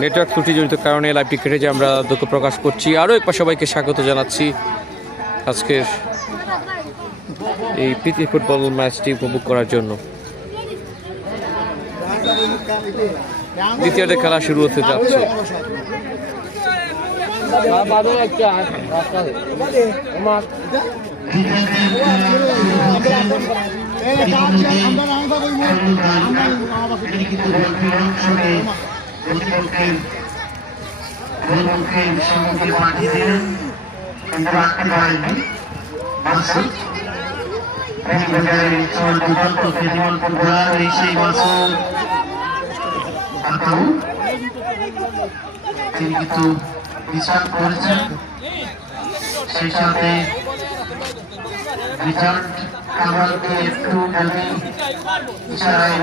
Network ত্রুটিজনিত কারণে লাইভটি কেটে যে আমরা দুঃখ প্রকাশ করছি। আরও একবার সবাইকে স্বাগত জানাচ্ছি আজকের এই প্রীতি ফুটবল ম্যাচটি উপভোগ করার জন্য। দ্বিতীয়ার্ধে খেলা শুরু হতে যাচ্ছে। তিনি কিন্তু বিচার করেছেন, সেই সাথে রিজাল্ট কামালকে একটু আমি ইশারায়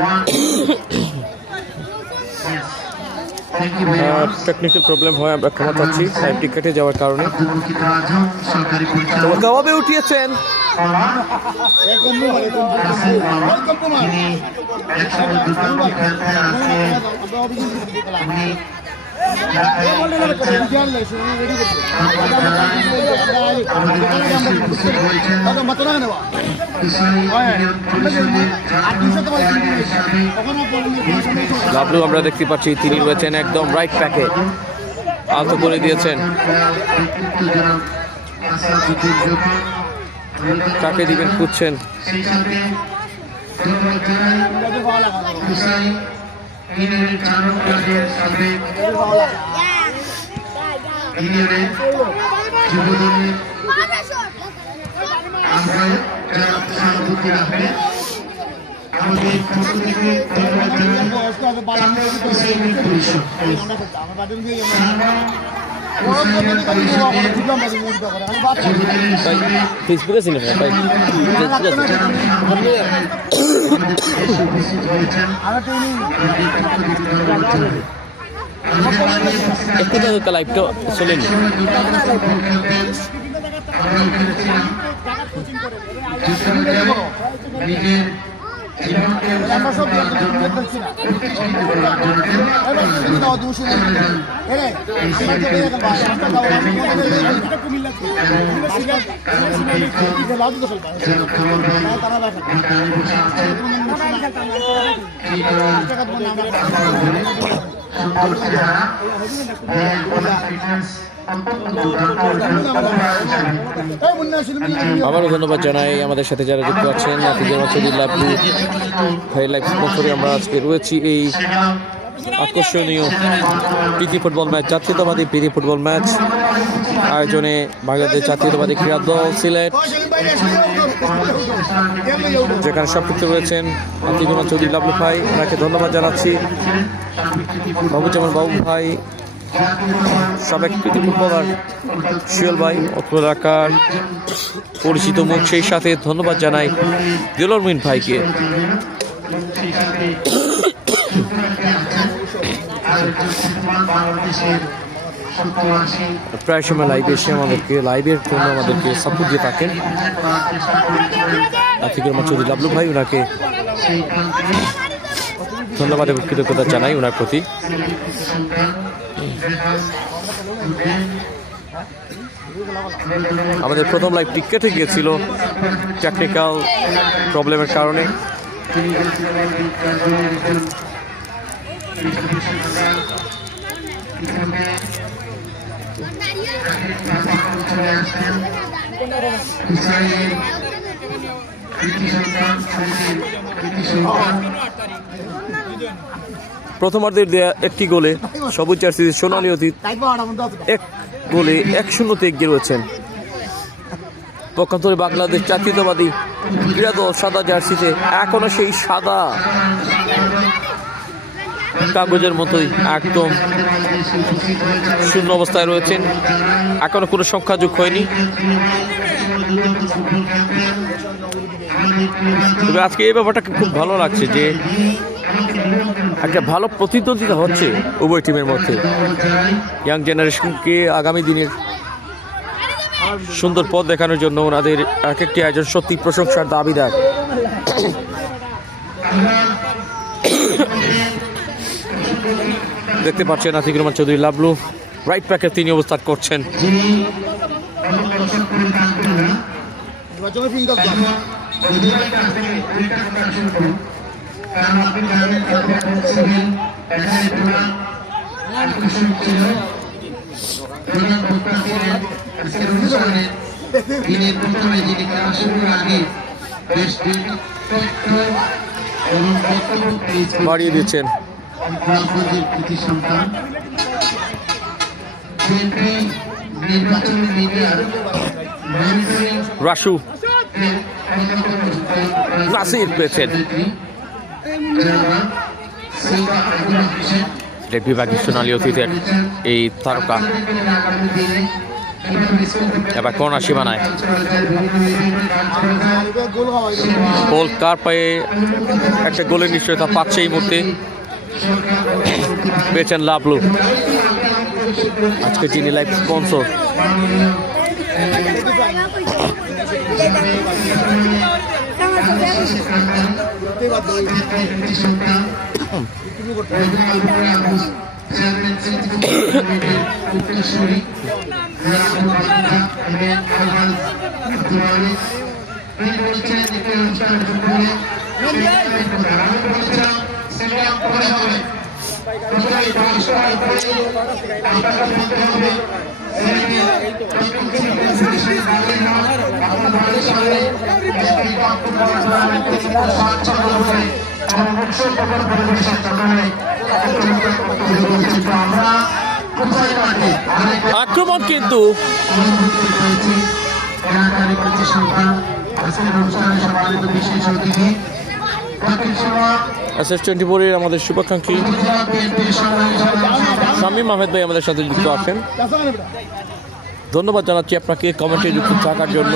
টেকনিক্যাল প্রবলেম হয়, আমরা ক্ষমা চাচ্ছি লাইভটি কেটে যাওয়ার কারণে। কবে উঠিয়েছেন লাভলু আমরা দেখতে পাচ্ছি তিনি রয়েছেন একদম রাইট প্যাকে, আলতো করে দিয়েছেন। কাকে দিবেন খুঁজছেন, ফেসবুকে ছিলেন ভাই? একটু তো লাইভটা চলেন। আবারও ধন্যবাদ জানাই আমাদের সাথে যারা যুক্ত আছেন। লাইভ স্পন্সরে আমরা আজকে রয়েছি এই আকর্ষণীয় প্রীতি ফুটবল ম্যাচ, জাতীয়তাবাদী প্রীতি ফুটবল ম্যাচ আয়োজনে বাংলাদেশ জাতীয়তাবাদী ক্রীড়া দল সিলেট, যেখানে সম্পৃক্ত রয়েছেন আতিকুল্লাহ চৌধুরী লাভলু ভাই, ওনাকে ধন্যবাদ জানাচ্ছি। বাবুজামান বাবু ভাই, সাবেক প্রীতি ফুটবলার শিওল ভাই, অত্র এলাকার পরিচিত মুখ, সেই সাথে ধন্যবাদ জানাই দিলর মিন ভাইকে। প্রায় সময় লাইভে এসে আমাদেরকে লাইভের জন্য আমাদেরকে সাপোর্ট দিয়ে থাকেন আতিকুল্লাহ চৌধুরী লাভলু ভাই, ওনাকে ধন্যবাদ এবং কৃতজ্ঞতা জানাই ওনার প্রতি। আমাদের প্রথম লাইভটি কেটে গিয়েছিল টেকনিক্যাল প্রবলেমের কারণে। প্রথমার্ধের দেয়া একটি গোলে সবুজ জার্সি সোনালী অতীত এক গোলে 1-0 এগিয়ে রয়েছেন। পক্ষান্তরে বাংলাদেশ জাতীয়তাবাদী ক্রীড়া দল সাদা জার্সিতে এখনো সেই সাদা কাগজের মতোই একদম শূন্য অবস্থায় রয়েছেন, এখনো কোনো সংখ্যা যোগ হয়নি। তবে আজকে এই ব্যাপারটা খুব ভালো লাগছে যে একটা ভালো প্রতিদ্বন্দ্বিতা হচ্ছে উভয় টিমের মধ্যে। ইয়াং জেনারেশনকে আগামী দিনের সুন্দর পথ দেখানোর জন্য ওনাদের এক একটি আয়োজন সত্যি প্রশংসার দাবিদার। দেখতে পাচ্ছেন আতিকুর রহমান চৌধুরী লাবলু রাইট ব্যাকে তিনি অবস্থান করছেন। বাড়িয়ে দিচ্ছেন রাসু নাসির পেয়েছেন। বিভাগীয় সোনালী অতীতের এই তারকা এবার কর্নার সীমানায় বল কার পায়ে একটা গোলের নিশ্চয়তা পাচ্ছে এই মুহূর্তে পেয়েছেন লাবলু। আজকে যিনি লাইভ স্পন্সর আক্রমণ কিন্তু SS24-এর আমাদের শুভাকাঙ্ক্ষী শামীম আহমেদ ভাই আমাদের সাথে যুক্ত আছেন। ধন্যবাদ জানাচ্ছি আপনাকে কমেন্টে যুক্ত থাকার জন্য।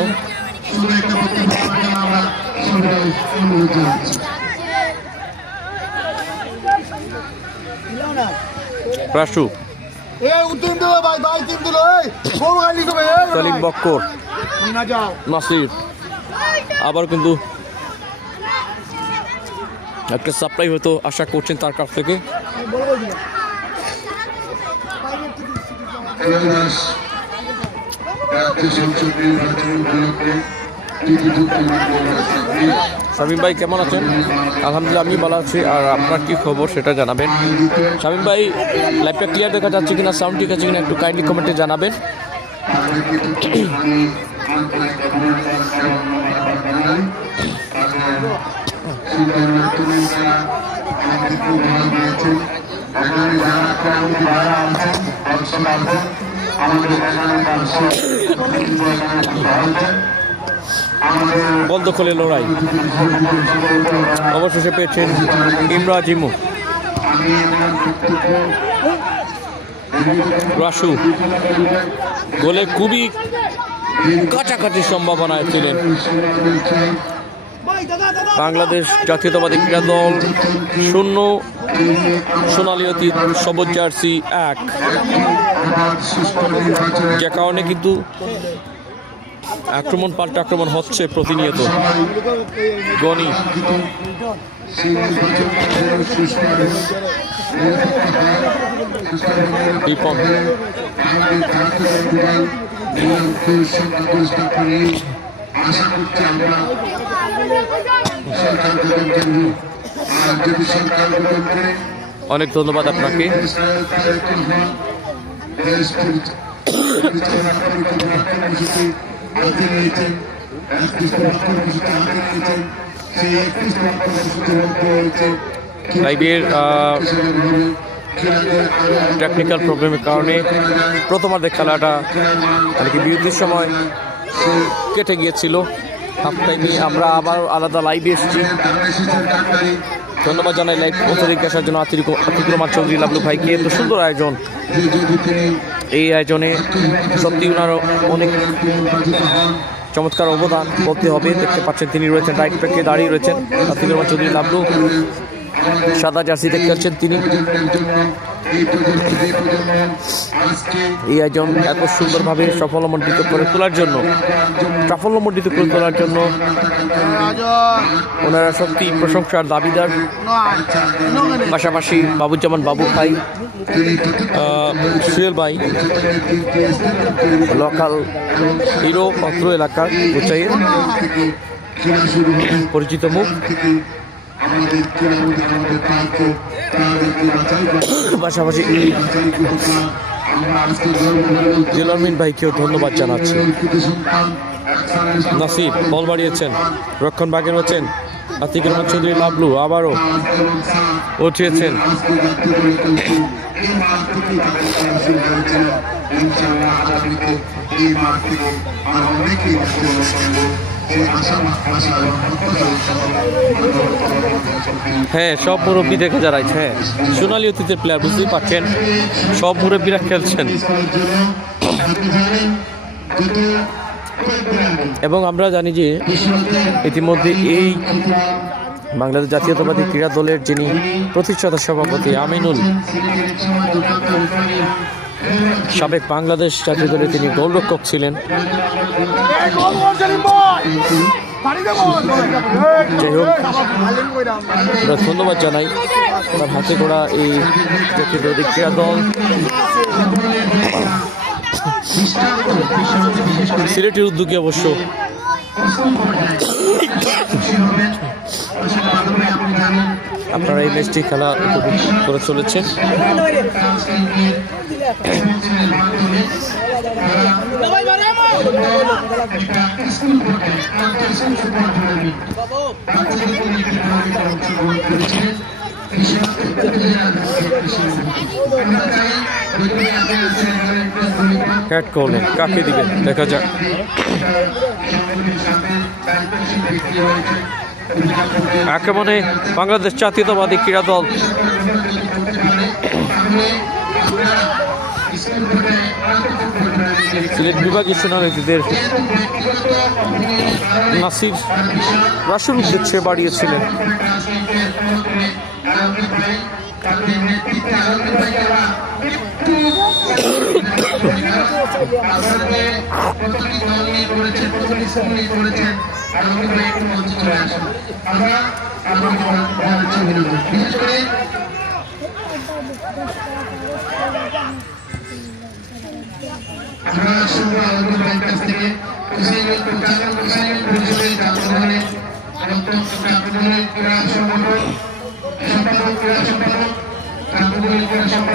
রাসু সালিম বক্কর নাসির আবার কিন্তু একটা সাপ্লাই হয়তো আশা করছেন তার কাছ থেকে। শামীম ভাই কেমন আছেন? আলহামদুলিল্লাহ আমি ভালো আছি। আর আপনার কি খবর সেটা জানাবেন। শামীম ভাই লাইভটা ক্লিয়ার দেখা যাচ্ছে কিনা, সাউন্ড ঠিক আছে কিনা একটু কাইন্ডলি কমেন্টে জানাবেন। বল দখলে লড়াই অবশেষে পেয়েছেন ইমরাজিমু। রাসু গোলে খুবই কাছাকাছি সম্ভাবনায় ছিলেন। বাংলাদেশ জাতীয়তাবাদী ক্রীড়া দল 0, সোনালী অতীত সবুজ জার্সি 1। যে কারণে কিন্তু আক্রমণ পাল্টা আক্রমণ হচ্ছে প্রতিনিয়ত। গনি দীপন অনেক ধন্যবাদ আপনাকে। লাইভের টেকনিক্যাল প্রবলেমের কারণে প্রথমার্ধে খেলাটা মানে কি বিরতির সময় কেটে গিয়েছিল। হাফ টাইমে আমরা আবার আলাদা লাইভে এসেছি। ধন্যবাদ জানাই লাইভ প্রচারিক আসার জন্য আতিকুর রহমান চৌধুরী লাবলু ভাইকে। এত সুন্দর আয়োজন, এই আয়োজনে সত্যি ওনার অনেক চমৎকার অবদান করতে হবে। দেখতে পাচ্ছেন তিনি রয়েছেন রাইট ব্যাকে দাঁড়িয়ে রয়েছেন আতিকুর রহমান চৌধুরী লাবলু। সাদা জার্সিতে খেলছেন তিনি। এই আয়োজন এত সুন্দরভাবে সাফল্যমণ্ডিত করে তোলার জন্য ওনারা সত্যি প্রশংসার দাবিদার। পাশাপাশি বাবুজ্জামান বাবু ভাই, সুহেল ভাই লোকাল হিরো অত্র এলাকার গোচাইয়ের পরিচিত মুখ। পাশাপাশি জেলারমিন ভাইকেও ধন্যবাদ জানাচ্ছি। নাসির বল বাড়িয়েছেন, রক্ষণ বাগের হচ্ছেন আতিকুর রহমান চৌধুরী লাবলু, আবারও উঠিয়েছেন। হ্যাঁ, সব মুরব্বী দেখে যারা, হ্যাঁ সোনালী অতীতের প্লেয়ার, বুঝতেই পারছেন সব মুরব্বীরা খেলছেন। এবং আমরা জানি যে ইতিমধ্যে এই বাংলাদেশ জাতীয়তাবাদী ক্রীড়া দলের যিনি প্রতিষ্ঠাতা সভাপতি আমিনুল, সাবেক বাংলাদেশ জাতীয় দলে তিনি গোলরক্ষক ছিলেন। যাই হোক, আমরা ধন্যবাদ জানাই তার হাতে গড়া এই জাতীয়তাবাদী ক্রীড়া দল। সিলেটের উদ্যোগে অবশ্য আপনারা এই ম্যাচটি খেলা উপভোগ করে চলেছেন। হেড করলেন, কাকে দিবেন দেখা যাক। আক্রমণে বাংলাদেশ জাতীয়তাবাদী ক্রীড়া দল। সিলেট বিভাগীয় সেনানীতিদের নাসির রাসুল উদ্দেশ্যে বাড়িয়েছিলেন।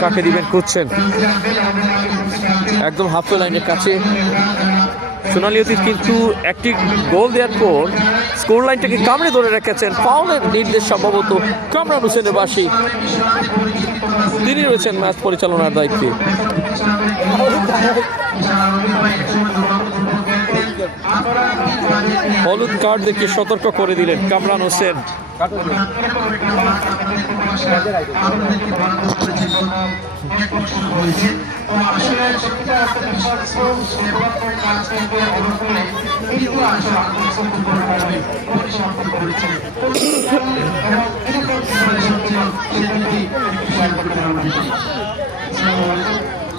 কাকে দিবেন খুঁজছেন, একদম হাফ লাইনের কাছে সোনালী অতীত, কিন্তু একটি গোল দেওয়ার পর স্কোর লাইনটাকে কামড়ে ধরে রেখেছেন। ফাউলের নির্দেশ সম্ভবত কামরান হোসেনের বাসী, তিনি রয়েছেন ম্যাচ পরিচালনার দায়িত্বে। হলুদ কার্ড দেখে সতর্ক করে দিলেন কামরান হোসেন।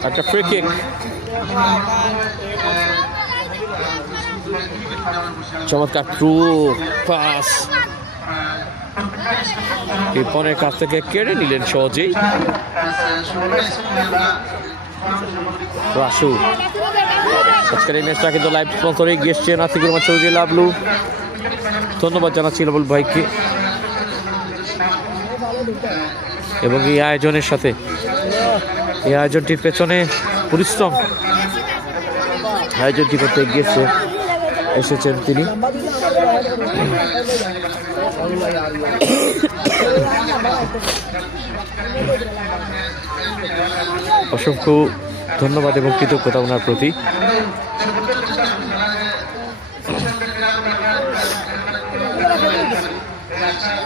একটা ফ্রি কিক, চমৎকার থ্রু পাস, রিপনের কাছ থেকে কেড়ে নিলেন সহজেই রাসু। আজকের এই ম্যাচটা কিন্তু লাইভ স্পন্সরে গিয়েছেন আতিকুর রহমান চৌধুরী লাবলু, ধন্যবাদ জানাচ্ছি লাবলু ভাইকে। এবং এই আয়োজনের সাথে, এই আয়োজনটির পেছনে পরিশ্রম আয়োজনটি করতে এসেছেন তিনি। অসংখ্য ধন্যবাদ এবং কৃতজ্ঞতা ওনার প্রতি।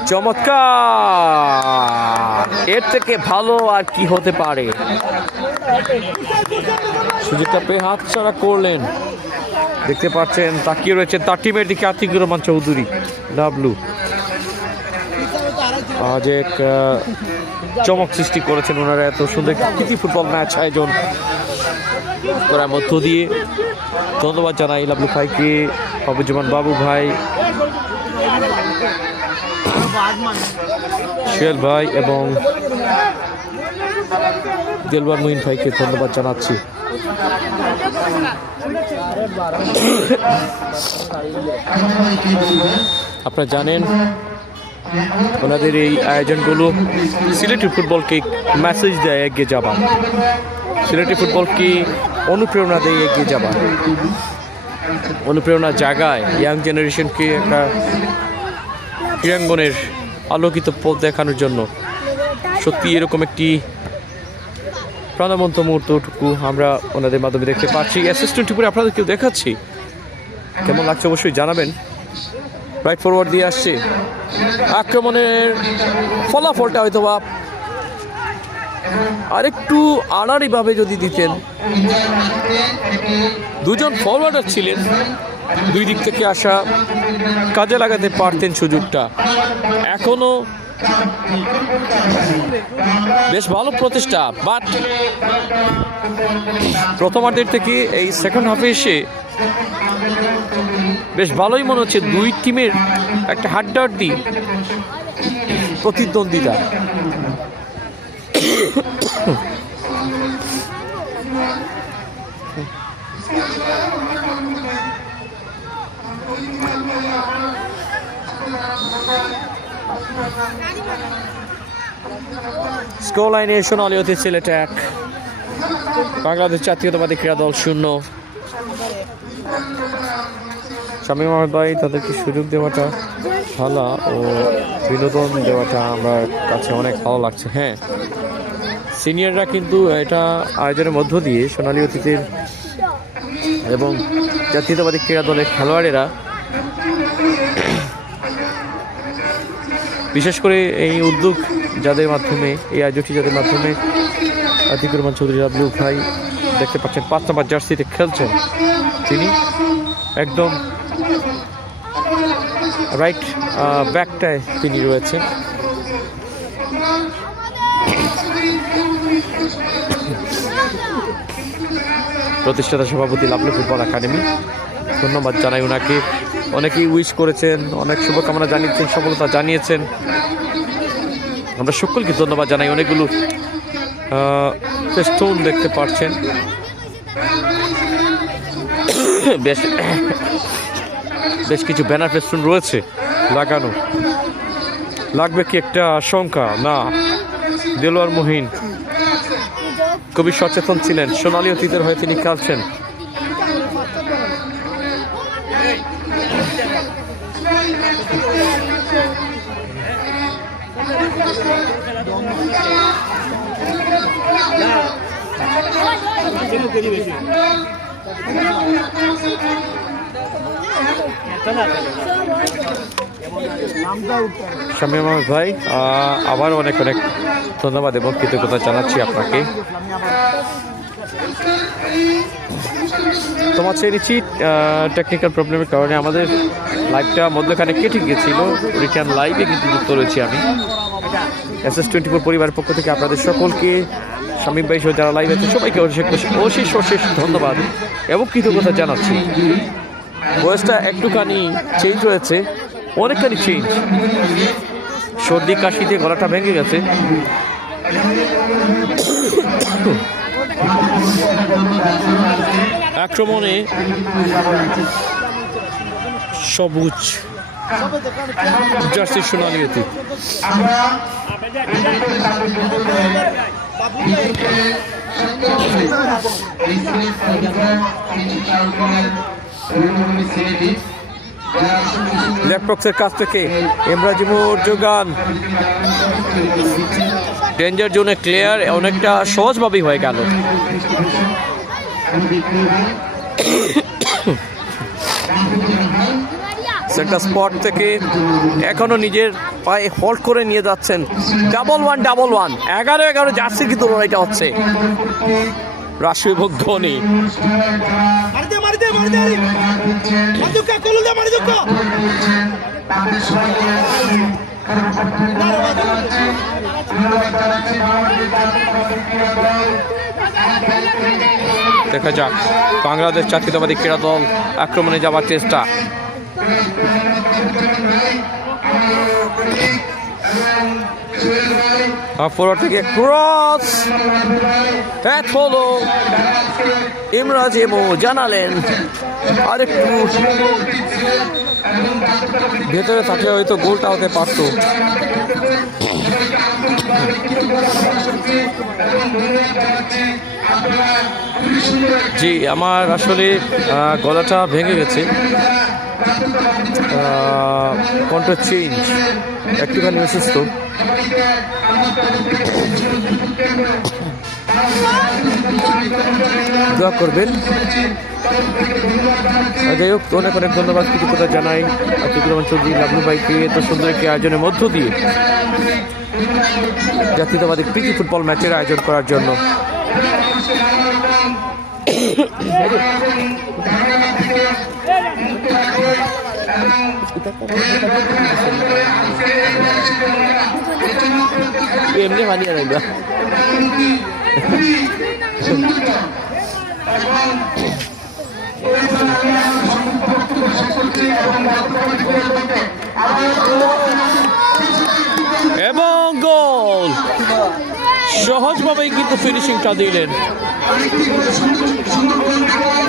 চমৎকার, এর থেকে ভালো আর কি হতে পারে। সুযোগটা পেয়ে হাত ছাড়া করলেন, দেখতে পাচ্ছেন তাকিয়ে রয়েছেন তার টিমের দিকে আতিকুর রহমান চৌধুরী লাবলু। যে এক চমক সৃষ্টি করেছেন ওনারা। এত সুন্দর প্রীতি ফুটবল ম্যাচ আয়োজন করার মধ্য দিয়ে ধন্যবাদ জানাই লাভলু ভাইকে, বাবুজ্জামান বাবু ভাই, সোহেল ভাই এবং দেলওয়ার মুহিন ভাইকে ধন্যবাদ জানাচ্ছি। আপনারা জানেন ওনাদের এই আয়োজনগুলো সিলেটি ফুটবলকে মেসেজ দেয় এগিয়ে যাবার, সিলেটি ফুটবলকে অনুপ্রেরণা দেয় এগিয়ে যাবার, অনুপ্রেরণা জাগায় ইয়াং জেনারেশনকে একটা ক্রীড়াঙ্গনের আলোকিত পথ দেখানোর জন্য। সত্যি এরকম একটি প্রাণবন্ত মুহূর্তটুকু আমরা ওনাদের মাধ্যমে দেখতে পাচ্ছি। অ্যাসিস্ট্যান্ট আপনাদেরকেও দেখাচ্ছি, কেমন লাগছে অবশ্যই জানাবেন। রাইট ফরওয়ার্ড দিয়ে আসছে, আক্রমণের ফলাফলটা হয়তো বা আরেকটু আড়াআড়িভাবে যদি দিতেন। দুজন ফরওয়ার্ডার ছিলেন, দুই দিক থেকে আসা, কাজে লাগাতে পারতেন সুযোগটা। এখনো বেশ ভালো প্রচেষ্টা, বাট প্রথমার্ধের থেকে এই সেকেন্ড হাফে এসে বেশ ভালোই মনে হচ্ছে দুই টিমের একটা হাড্ডাহাড্ডি প্রতিদ্বন্দ্বিতা। স্কোর লাইনে সোনালী অতীত সিলেট 1, বাংলাদেশ জাতীয়তাবাদী ক্রীড়া দল 0। শামীম আহমেদ ভাই, তাদেরকে সুযোগ দেওয়াটা ভালো ও বিনোদন দেওয়াটা আমার কাছে অনেক ভালো লাগছে। হ্যাঁ, সিনিয়ররা কিন্তু এটা আয়োজনের মধ্য দিয়ে সোনালী অতীতের এবং জাতীয়তাবাদী ক্রীড়া দলের খেলোয়াড়েরা বিশেষ করে এই উদ্যোগ যাদের মাধ্যমে, এই আয়োজনটি যাদের মাধ্যমে আতিকুর রহমান চৌধুরী লাভলু ভাই দেখতে পাচ্ছেন 5 নম্বর জার্সিতে খেলছেন। তিনি একদম রাইট ব্যাকটায় তিনি রয়েছেন। প্রতিষ্ঠাতা সভাপতি লাভলু ফুটবল একাডেমি, ধন্যবাদ জানাই ওনাকে। অনেকেই উইশ করেছেন, অনেক শুভকামনা জানিয়েছেন, সফলতা জানিয়েছেন, আমরা সকলকে ধন্যবাদ জানাই। অনেকগুলো স্টোন দেখতে পাচ্ছেন, বেশ কিছু ব্যানার ফেস্টুন রয়েছে লাগানো। লাগবে কি একটা আশঙ্কা না, দেলোয়ার মুহিন খুবই সচেতন ছিলেন, সোনালী অতীতের হয়ে তিনি খেলছেন। শামীম আহমেদ ভাই, আবার অনেক অনেক ধন্যবাদ এবং কৃতজ্ঞতা জানাচ্ছি আপনাকে। তোমার চেয়ে নিচ্ছি টেকনিক্যাল প্রবলেমের কারণে আমাদের লাইভটা মধ্যখানে কেটে গিয়েছিল। রিটার্ন লাইভে কিন্তু যুক্ত রয়েছি আমি। SS24 পরিবারের পক্ষ থেকে আপনাদের সকলকে, শামীম ভাই সহ যারা লাইভ আছে সবাইকে অশেষ ধন্যবাদ এবং কৃতজ্ঞতা জানাচ্ছি। বয়সটা একটুখানি চেঞ্জ হয়েছে, অনেকখানি চেঞ্জ। সর্দি কাশিতে গলাটা ভেঙে গেছে। আক্রমণে সবুজ জার্সি সোনালী অতীত। লেফটবক্সের কাছ থেকে এমরাজিমুর যোগান, ডেঞ্জার জোনে ক্লিয়ার, অনেকটা সহজভাবেই হয়ে গেল। সেন্টার স্পট থেকে এখনো নিজের পায়ে হোল্ড করে নিয়ে যাচ্ছেন। 1-1 11 জার্সি কিন্তু লড়াইটা হচ্ছে। রাশি এবং ধোনি দেখা যাক বাংলাদেশ জাতীয়তাবাদী ক্রীড়া দল আক্রমণে যাওয়ার চেষ্টা। ফরওয়ার্ড থেকে ক্রস ব্যাট হলো, ইমরাজ এমো জানালেন আরেকটু ভেতরে থাকলে হয়তো গোলটা হতে পারতো। জি, আমার আসলে গলাটা ভেঙে গেছে, কণ্ঠ চেঞ্জ, একটুখানি অসুস্থ। দোয়া করবেন। যাই হোক, অনেক অনেক ধন্যবাদ, কৃতজ্ঞতা জানাই আতিকুর রহমান চৌধুরী লাবলু ভাইকে এত সুন্দর একটি আয়োজনের মধ্য দিয়ে জাতীয়তাবাদী প্রীতি ফুটবল ম্যাচের আয়োজন করার জন্য। এমনি মানিয়ে রাখবা। এবং গোল, সহজভাবেই কিন্তু ফিনিশিংটা দিলেন।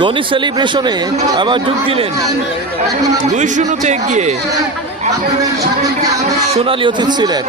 ধোনি সেলিব্রেশনে আবার যোগ দিলেন। 2-0 এগিয়ে সোনালী অতীত সিলেট।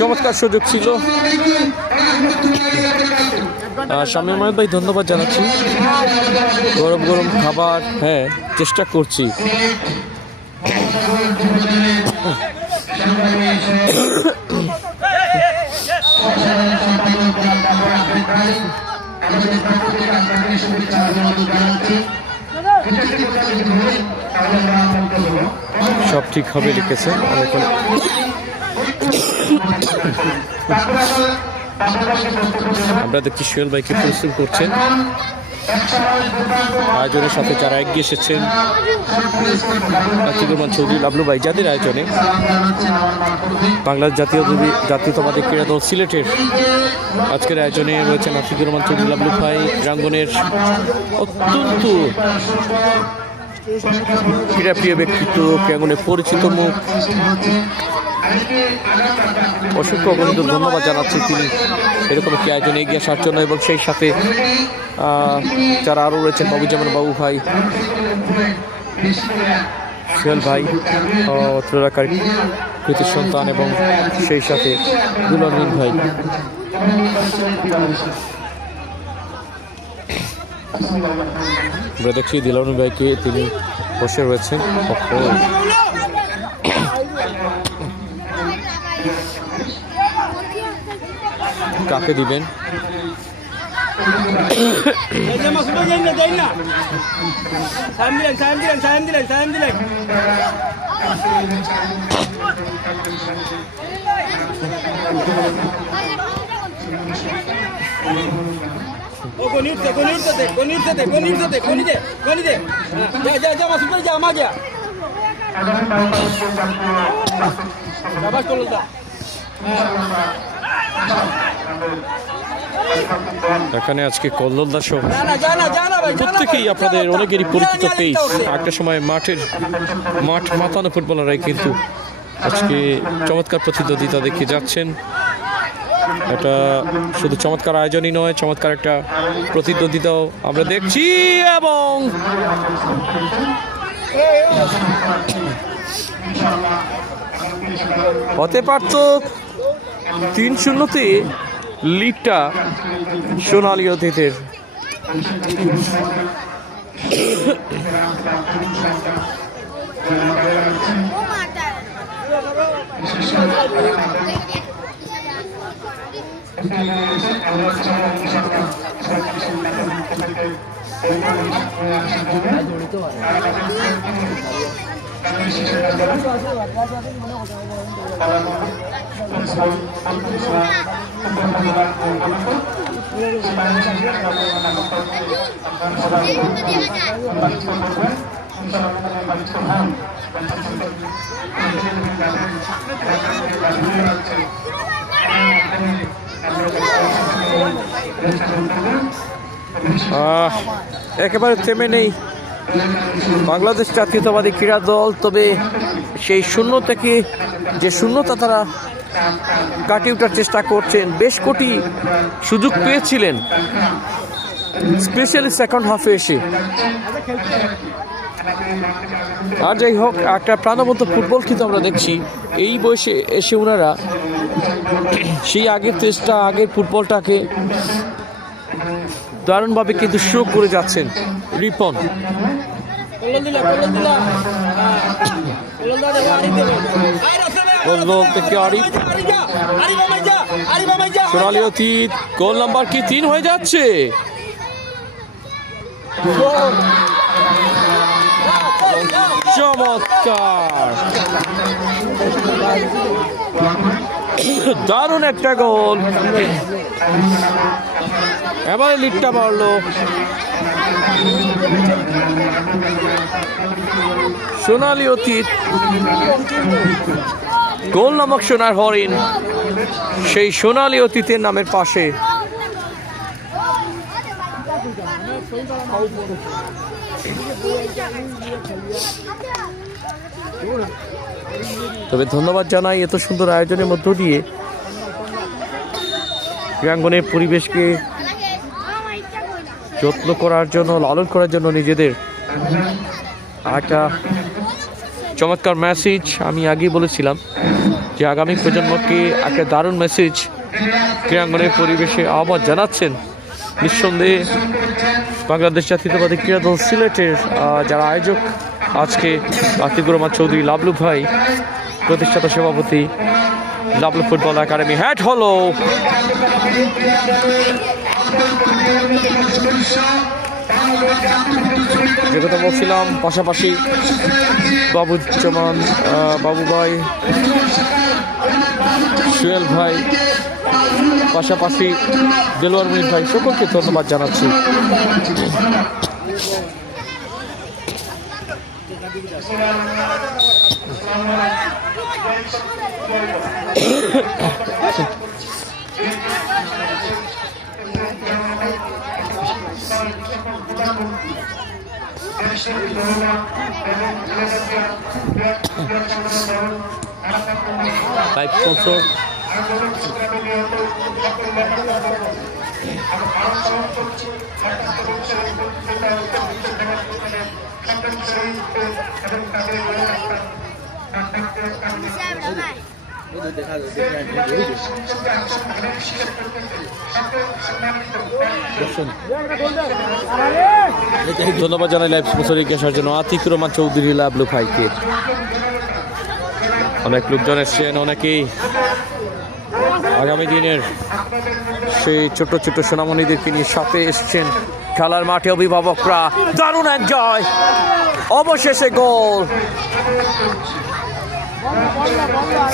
চমৎকার সুযোগ ছিল। শামীম মাহমুদ ভাই ধন্যবাদ জানাচ্ছি। গরম গরম খাবার, হ্যাঁ চেষ্টা করছি। সব ঠিক হবে লিখেছে। আমরা দেখছি সোহেল ভাইকে পরিশ্রম করছেন। আয়োজনের সাথে যারা এগিয়ে এসেছেন আতিকুর রহমান চৌধুরী লাবলু ভাই, যাদের আয়োজনে বাংলাদেশ জাতীয়তাবাদী ক্রীড়া দল সিলেটের আজকের আয়োজনে রয়েছেন আতিকুর রহমান চৌধুরী লাবলু ভাই, প্রাঙ্গনের অত্যন্ত ক্রীড়াপ্রিয় ব্যক্তিত্ব, প্রাঙ্গনে পরিচিত মুখ। অসংখ্য অগণিত ধন্যবাদ জানাচ্ছি তিনি এরকম একটি আয়োজনে এগিয়ে আসার জন্য, এবং সেই সাথে যারা আরও রয়েছেন বাবুজামান বাবু ভাই, সোহেল ভাই অত্রকার কৃতি সন্তান, এবং সেই সাথে দুলামিন ভাই। আমরা দেখছি দিলামিন ভাইকে, তিনি বসে রয়েছেন। কাকে দিবেন? এখানে আজকে কল্লোল সহ প্রত্যেকেই আপনাদের অনেকেরই পরিচিত পেজ। একটা সময় মাঠ মাতানো ফুটবলাররাই কিন্তু আজকে চমৎকার প্রতিদ্বন্দ্বিতা দেখে যাচ্ছেন। এটা শুধু চমৎকার আয়োজনই নয়, চমৎকার একটা প্রতিদ্বন্দ্বিতাও আমরা দেখছি এবং হতে পারত 3-0-তে লিডটা সোনালী অতীতের। একেবারে থেমে নেই বাংলাদেশ জাতীয়তাবাদী ক্রীড়া দল, তবে সেই শূন্য থেকে যে শূন্যতা তারা কাটিয়ে ওঠার চেষ্টা করছেন। বেশ কোটি সুযোগ পেয়েছিলেন, স্পেশালি সেকেন্ড হাফে এসে। আর যাই হোক, একটা প্রাণবন্ত ফুটবল কিন্তু আমরা দেখছি এই বয়সে এসে ওনারা সেই আগের টেস্টটা, আগের ফুটবলটাকে দারুণভাবে কিন্তু শো করে যাচ্ছেন। রিপন থেকে আরিফ, সোনালী অতীত, গোল নাম্বার কি 3 হয়ে যাচ্ছে। চমৎকার, দারুণ একটা গোল। এবারে লিডটা বাড়লো সোনালী অতীত। গোল নামক সোনার হরিণ সেই সোনালী অতীতের নামের পাশে। তবে ধন্যবাদ জানাই এত সুন্দর আয়োজনের মধ্য দিয়ে ক্রীড়াঙ্গনের পরিবেশকে যত্ন করার জন্য, লালন করার জন্য নিজেদের একটা চমৎকার মেসেজ। আমি আগেই বলেছিলাম যে আগামী প্রজন্মকে একটা দারুণ মেসেজ ক্রীড়াঙ্গনের পরিবেশে আহ্বান জানাচ্ছেন নিঃসন্দেহে বাংলাদেশ জাতীয়তাবাদী ক্রীড়া দল সিলেটের যারা আয়োজক আজকে আতিকুর রহমান চৌধুরী লাবলু ভাই, প্রতিষ্ঠাতা সভাপতি লাবলু ফুটবল একাডেমি। হ্যাট হলো যে কথা বলছিলাম, পাশাপাশি বাবুজ্জামান বাবু ভাই, সুয়েল ভাই, পাশাপাশি দেলোয়ার মুনির ভাই, সকলকে ধন্যবাদ জানাচ্ছি। লাইভ স্পন্সর ধন্যবাদ জানাই লাইভ স্পন্সরে আসার জন্য আতিকুর রহমান চৌধুরী লাবলু ভাইকে। অনেক লোকজন এসছেন, অনেকেই আগামী দিনের সেই ছোট ছোট সোনামণিদেরকে নিয়ে সাথে এসছেন খেলার মাঠে। অভিভাবকরা দারুণ এক জয়, অবশেষে গোল।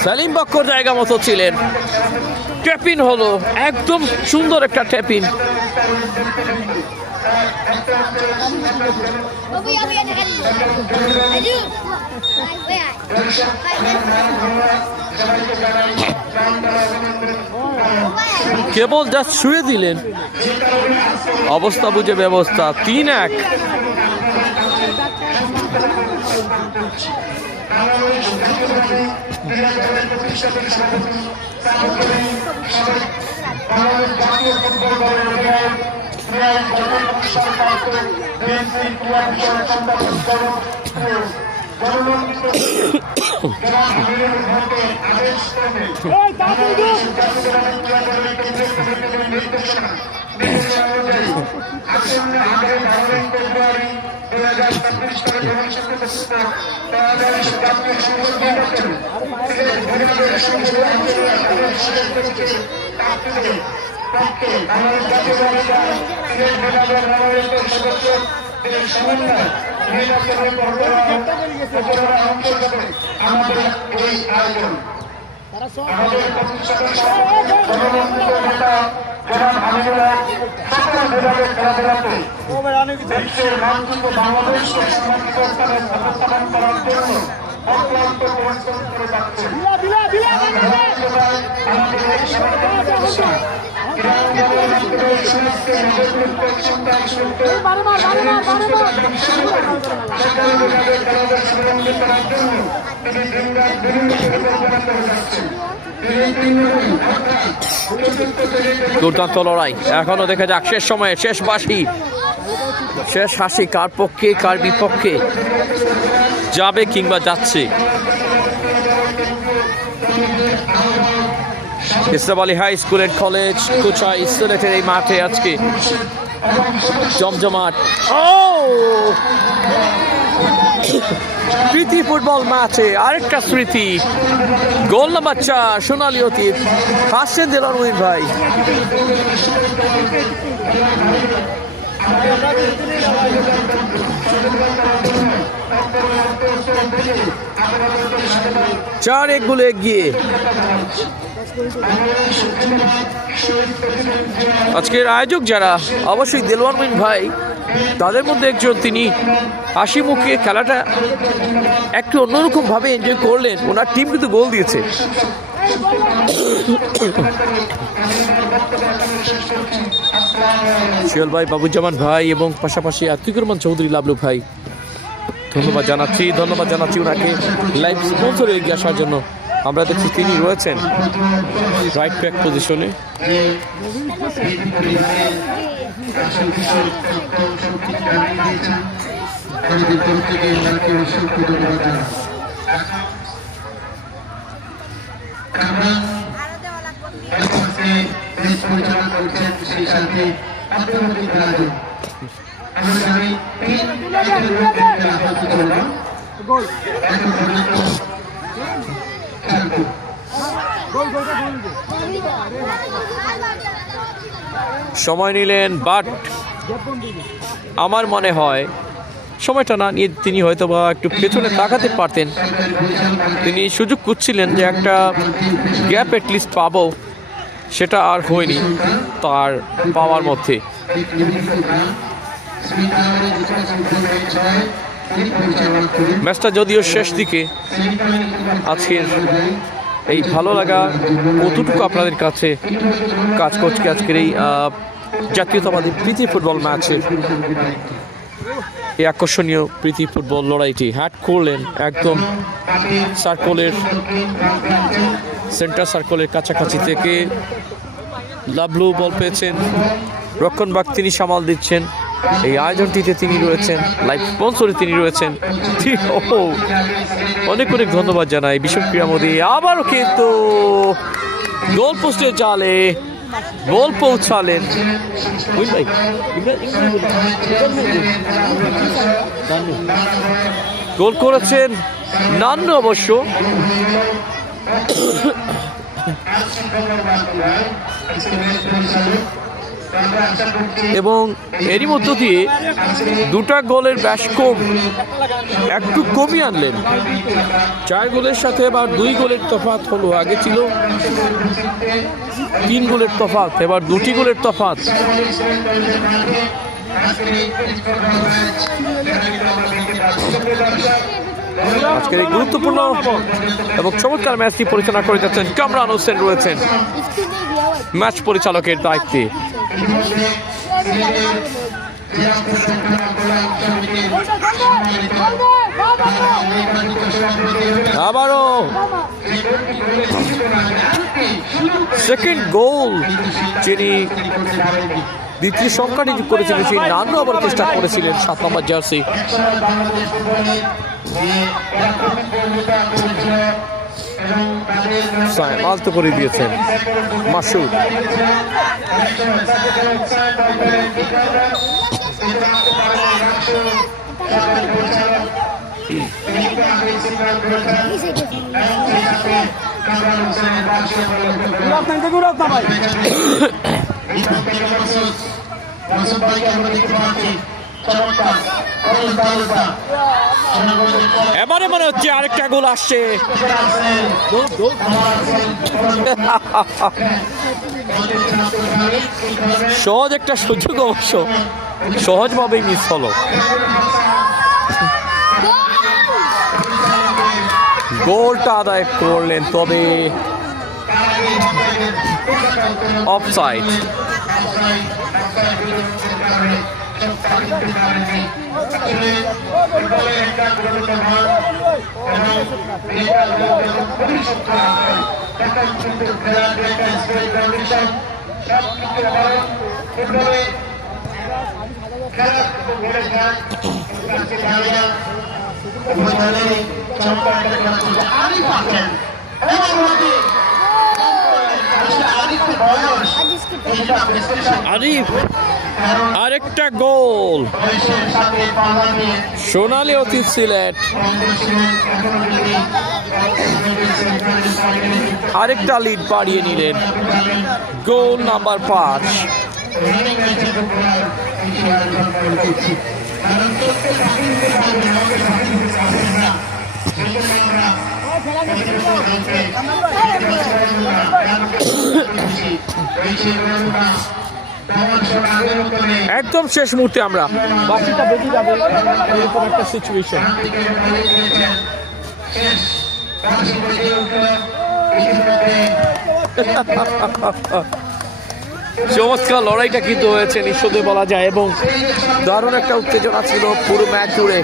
সালিম বক্কর জায়গা মতো ছিলেন, ট্যাপিন হলো, একদম সুন্দর একটা ট্যাপিন। কেবল জাস্ট শুয়ে দিলেন, অবস্থা বুঝে ব্যবস্থা। 3-1 বাংলাদেশ জাতীয় দলে ক্রীড়া দলের প্রতিষ্ঠাতা সভাপতি বাংলাদেশ জাতীয় ফুটবল দলের অধিনায়ক ক্রীড়ায় জাতীয় পুরস্কারপ্রাপ্ত বিএনসি ক্রীড়া বিষয়ক সম্পাদক জনমন্ত্রিত জনাব আমিনুল হকের আদেশ ক্রমে বাংলাদেশ জাতীয় দলের ক্রীড়া দলের কেন্দ্রীয় কমিটির নির্দেশনা অনুযায়ী আসন্ন 12 ফেব্রুয়ারি 2026 তারিখে অনুষ্ঠিত বাংলাদেশ জাতীয় সংসদ নির্বাচন বাংলাদেশ সংসদ পক্ষে বাংলাদেশ জাতীয় দলের সিলেট বিভাগের নবনির্বাচিত সদস্যদের সমন্বয় নির্বাচনের প্রচারণা অন্তর্গত আমাদের এই আয়োজন। আমাদের প্রতিষ্ঠাতা জনমন্ত্রিত নেতা জনাব আমিনুল হক সকল বিভাগের খেলাধুলাতে বিশ্বের মানচিত্র বাংলাদেশকে সম্মানিত স্থানে উপস্থাপন করার জন্য অক্লান্ত পরিশ্রম করে যাচ্ছেন। আমাদের এই সমাজের দুর্দান্ত লড়াই এখনো দেখা যাক শেষ সময়ে শেষ বাঁশি শেষ হাসি কার পক্ষে কার বিপক্ষে যাবে কিংবা যাচ্ছে। Islam Ali high school and college Kuchai সিলেটের এই মাঠে আজকে জমজমাট প্রীতি ফুটবল ম্যাচে আরেকটা স্মৃতি গোল নাম্বার 4 সোনালী অতীত হাসছেন দেলোয়ার ভাই। চার এক গোলে এগিয়ে আজকের আয়োজক যারা অবশ্যই দেলোয়ার ভাই তাদের মধ্যে একজন, তিনি হাসি মুখে খেলাটা একটু অন্যরকম ভাবে এনজয় করলেন। ওনার টিম কিন্তু গোল দিয়েছে। শিয়াল ভাই, বাবুজ্জামান ভাই এবং পাশাপাশি আতিকুর রহমান চৌধুরী লাবলু ভাই ধন্যবাদ জানাচ্ছি ওনাকে লাইভ স্পন্সরে এগিয়ে আসার জন্য। আমরা দেখছি তিনি রয়েছেন রাইট ব্যাক পজিশনে। পরিচালনা করছেন সেই সাথে সময় নিলেন, বাট আমার মনে হয় সময়টা না নিয়ে তিনি হয়তো বা একটু পেছনে তাকাতে পারতেন। তিনি সুযোগ খুঁজছিলেন যে একটা গ্যাপ এটলিস্ট পাবো, সেটা আর হয়নি তার পাওয়ার মধ্যে। ম্যাচটা যদিও শেষ দিকে, আজকের এই ভালো লাগা কতটুকু আপনাদের কাছে কাজ করছে আজকের এই জাতীয়তাবাদী প্রীতি ফুটবল ম্যাচের এই আকর্ষণীয় প্রীতি ফুটবল লড়াইটি হ্যাট করলেন একদম সার্কলের সেন্টার সার্কলের কাছাকাছি থেকে। লাবলু বল পেয়েছেন, রক্ষণভাগ তিনি সামাল দিচ্ছেন। এই আয়োজনটিতে তিনি রয়েছেন, লাইভ স্পন্সরে তিনি রয়েছেন। অনেক অনেক ধন্যবাদ জানাই বিশ্বর ক্রীড়া মোদী। আবারও কিন্তু গোল পোস্টের জালে গোল পৌঁছালেন গোল করেছেন নান্নু অবশ্য। এবং এরই মধ্য দিয়ে দুটা গোলের ব্যাস কম একটু কমিয়ে আনলেন। 4 গোলের সাথে এবার 2 গোলের তফাৎ হলো। আগে ছিল 3 গোলের তফাৎ, এবার 2টি গোলের তফাৎ। আজকের এই গুরুত্বপূর্ণ এবং চমৎকার ম্যাচটি পরিচালনা করে যাচ্ছেন কামরান হোসেন, রয়েছেন ম্যাচ পরিচালকের দায়িত্বে। আবারও সেকেন্ড গোল, যিনি দ্বিতীয় সংখ্যাটি যোগ করেছিলেন সেই নানু আবার চেষ্টা করেছিলেন 7 নম্বর জার্সি। আলতো করে দিয়েছেন মাসুদ। এবারে মনে হচ্ছে আরেকটা গোল আসছে। সহজ একটা সুযোগ, অবশ্য সহজভাবেই মিস হলো। গোলটা আদায় করলেন, তবে অফসাইড। আরিফ আরেকটা গোল, সোনালী অতীত সিলেট আরেকটা লিড বাড়িয়ে নিলেন। গোল নাম্বার 5। একদম শেষ মুহূর্তে আমরা বাকিটা বেঁচে যাবে এরকম একটা সিচুয়েশন। চমৎকার লড়াইটা কিন্তু হয়েছে নিঃসন্দেহে বলা যায়, এবং দারুণ একটা উত্তেজনা ছিল পুরো ম্যাচ জুড়ে।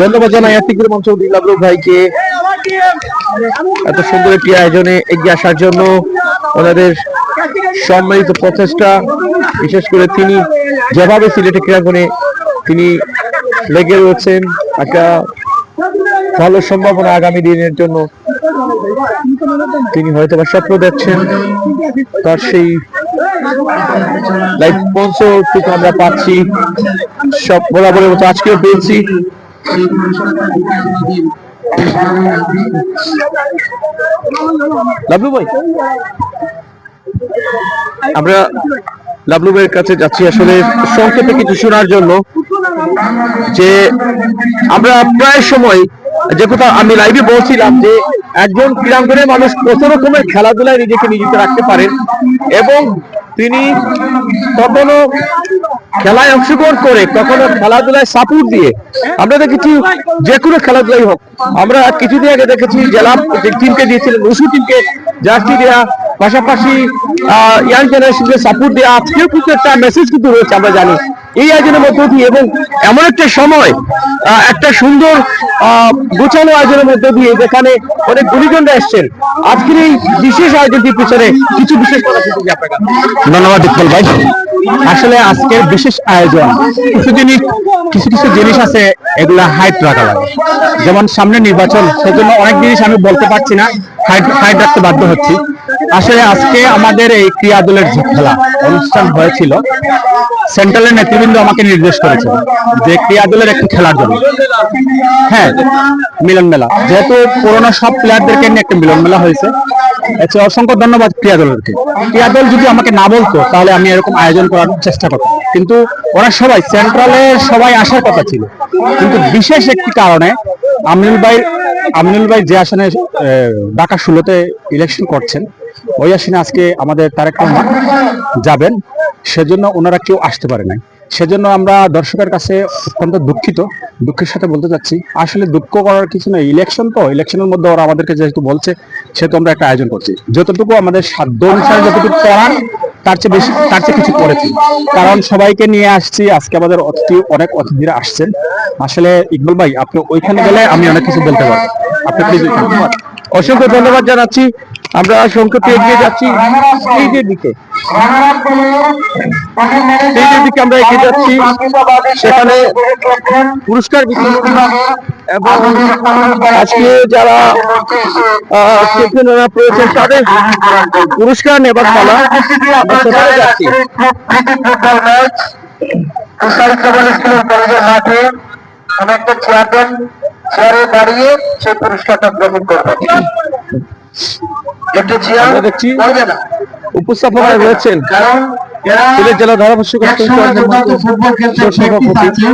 ধন্যবাদ জানাই আতিকুর মঞ্চ দিলাবরুফ ভাইকে এত সুন্দর একটি আয়োজনে এগিয়ে আসার জন্য, ওনাদের সম্মিলিত প্রচেষ্টা, বিশেষ করে তিনি যেভাবে সিলেটের ক্রীড়াঙ্গনে তিনি লেগে রয়েছেন, একটা ভালো সম্ভাবনা আগামী দিনের জন্য তিনি হয়তো বা স্বপ্ন দেখছেন। তার সেই লাইভ স্পন্সরটুকু আমরা পাচ্ছি, সব বরাবরের মতো আজকেও পেয়েছি। লাভলু ভাই, আমরা লাভলু ভাইয়ের কাছে যাচ্ছি আসলে সংক্ষেপে কিছু শোনার জন্য, যে আমরা প্রায় সময় যে কথা আমি লাইভে বলছিলাম যে একজন ক্রীড়াঙ্গনের মানুষ কত রকমের খেলাধুলায় নিজেকে নিয়োজিত রাখতে পারেন, এবং তিনি কখনো খেলায় অংশগ্রহণ করে, কখনো খেলাধুলায় সাপোর্ট দিয়ে, আমরা দেখেছি যে কোনো খেলাধুলাই হোক। আমরা কিছুদিন আগে দেখেছি জেলা টিমকে দিয়েছিলেন, উসু টিমকে জার্সি দেওয়া, পাশাপাশি ইয়াং জেনারেশনকে সাপোর্ট দেওয়া। আজকেও কিন্তু একটা মেসেজ কিন্তু রয়েছে আমরা জানি এই আয়োজনের মধ্য দিয়ে, এবং এমন একটা সময় একটা সুন্দর গোছানো আয়োজনের মধ্য দিয়ে যেখানে অনেক গুণীজনরা এসছেন। আজকের এই বিশেষ আয়োজনটির পিছনে কিছু বিশেষ কথা শুনতে আপনাকে ধন্যবাদ ইকবাল ভাই। আসলে আজকের বিশেষ আয়োজন, কিছু কিছু জিনিস আছে এগুলা হাইট রাখা লাগে, যেমন সামনে নির্বাচন, সেজন্য অনেক জিনিস আমি বলতে পারছি না, হাইট রাখতে বাধ্য হচ্ছি। আসলে আজকে আমাদের এই ক্রীড়া দলের যে খেলা অনুষ্ঠান হয়েছিল, সেন্ট্রালের নেতৃবৃন্দ আমাকে নির্দেশ করেছে যে ক্রীড়া দলের একটি খেলার জন্য, হ্যাঁ মিলন মেলা, যেহেতু পুরোনো সব প্লেয়ারদেরকে নিয়ে একটা মিলন মেলা হয়েছে। আচ্ছা, অসংখ্য ধন্যবাদ ক্রীড়া দলকে। ক্রীড়া দল যদি আমাকে না বলতো তাহলে আমি এরকম আয়োজন করার চেষ্টা করতাম, কিন্তু ওরা সবাই সেন্ট্রালের সবাই আসার কথা ছিল, কিন্তু বিশেষ একটি কারণে আমিনুল ভাই যে আসনে ঢাকা 16-তে ইলেকশন করছেন, ওই আসনে আজকে আমাদের তারেক রহমান যাবেন, সেজন্য ওনারা কেউ আসতে পারে নাই। সেজন্য আমরা দর্শকের কাছে অত্যন্ত দুঃখের সাথে বলতে চাচ্ছি, আসলে দুঃখ করার কিছু নেই। ইলেকশন তো, ইলেকশনের মধ্যে ওরা আমাদেরকে যেহেতু বলছে, সেহেতু আমরা একটা আয়োজন করছি। যতটুকু আমাদের সাধ্য অনুসারে যতটুকু করার, তার চেয়ে কিছু করেছি। কারণ সবাইকে নিয়ে আসছি, আজকে আমাদের অনেক অতিথিরা আসছেন। আসলে ইকবাল ভাই, আপনি ওইখানে গেলে আমি অনেক কিছু বলতে পারবো। আপনি প্লিজ অসংখ্য ধন্যবাদ জানাচ্ছি। আমরা সংক্ষেপে এগিয়ে যাচ্ছি স্টেজের দিকে আমরা এগিয়ে যাচ্ছি। সেখানে পুরস্কার বিতরণ এবং আজকে যারা চ্যাম্পিয়নরা পেয়েছেন তাদের পুরস্কার নেবার পালা, আমরা সেখানে যাচ্ছি। অনেকটা চেয়ারে দাঁড়িয়ে সেই পুরস্কারটা গ্রহণ করবেন। একটু চেয়ার দেখছি করবে না, উপস্থাপনায় রয়েছেন কারণ সিলেট জেলা ধারাভাষ্যক ফুটবল খেলতে সভাপতি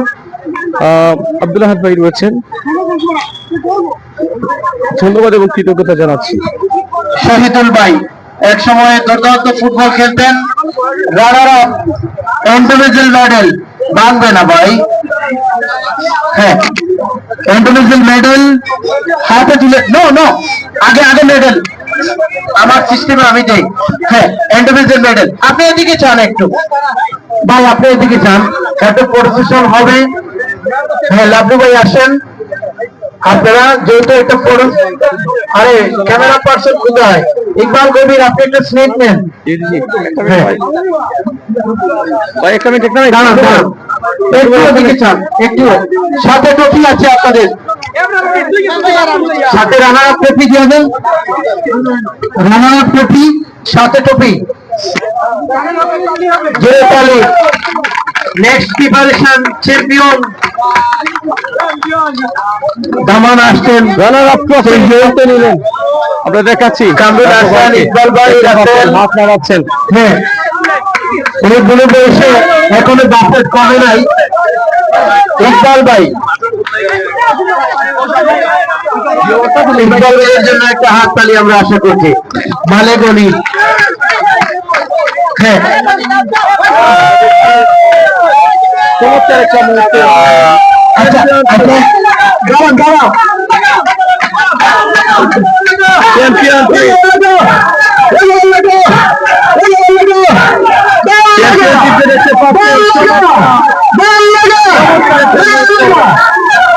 আব্দুল আহাদ ভাই রয়েছেন। ধন্যবাদ এবং কৃতজ্ঞতা জানাচ্ছি। শহীদুল ভাই এক সময় দুর্দান্ত ফুটবল খেলতেন, রানার আপ ইন্ডিভিজুয়াল মেডেল ভাঙবে না ভাই। হ্যাঁ, ইন্ডিভিজুয়াল মেডেল হাতে তুলে নো আগে মেডেল আমার সিস্টেমে আমি দেই। হ্যাঁ, ইন্ডিভিজুয়াল মেডেল। আপনি এদিকে চান একটু ভাই, আপনি এদিকে চান, একটু প্রসেশন হবে। হ্যাঁ, লাভলু ভাই আসেন আপনারা, যেহেতু একটা আরে ক্যামেরা পার্সন কোথায়? ইকবাল কবির, আপনি একটা স্নেক নেন। একটু সাথে ট্রফি আছে আপনাদের, সাথে রানার আপ ট্রফি দিয়ে দেন, রানার আপ ট্রফি সাথে ট্রফি। নেক্সট প্রিপারেশন চ্যাম্পিয়ন দামান আসছেন, রানার আপ ট্রফি নিলেন। আমরা দেখাচ্ছি কামরুল হাসান, ইকবাল ভাই হাত নাড়াচ্ছেন। হ্যাঁ, অনেকগুলো বয়সে এখনো বাস্কেট কমে নাই। ইকবাল ভাই, ইকবাল ভাইয়ের জন্য একটা হাততালি আমরা আশা করছি। মালে গনি, হ্যাঁ, চমৎকার একটা মুহূর্তে আচ্ছা দাঁড়াও চ্যাম্পিয়ন